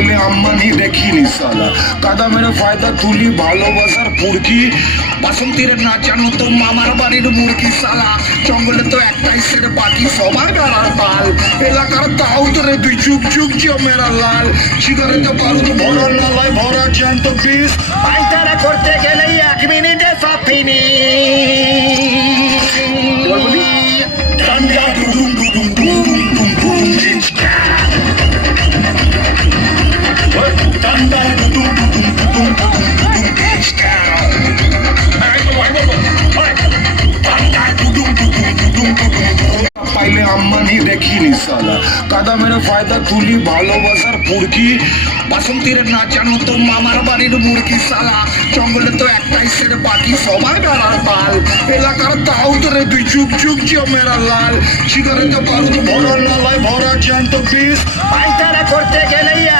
পাইলে আম্মানি দেখিনি সালা কাদা মেরে ফায়দা তুলি ভালোবাসার পুরকি বাসন্তীর না জানো তো মামার বাড়ির মুরগি সালা জঙ্গলে তো একটাই সেরে বাকি সবাই বেড়ার তাল এলাকার তাও তোরে দুই চুপ চুপ মেরা লাল সিগারেটে বারুদ ভরা লালায় ভরা জ্যান্ত বিষ পায়তারা করতে গেলে 1 মিনিটে সব ফিনি ঠান্ডা ডুডুম ডুডুম ডুডুম ডুম ডুম জিঞ্চকা ঠান্ডা ডুডুম ডুডুম ডুডুম ডুডুম ডুডুম জিঞ্চকা পাইলে আম্মানি দেখিনি সালা কাদা মেরে ফায়দা তুলি ভালোবাসার পুরকি বাসন্তীর না জানো তো মামার বাড়ির মুরগি সালা জঙ্গলে তো একটাই সেরে বাকি সবাই বেড়ার তাল এলাকার তাও তোরে দুই চুপ চুপ মেরা লাল সিগারেটে বারুদ ভরা লালায় ভরা জ্যান্ত বিষ পায়তারা করতে গেলে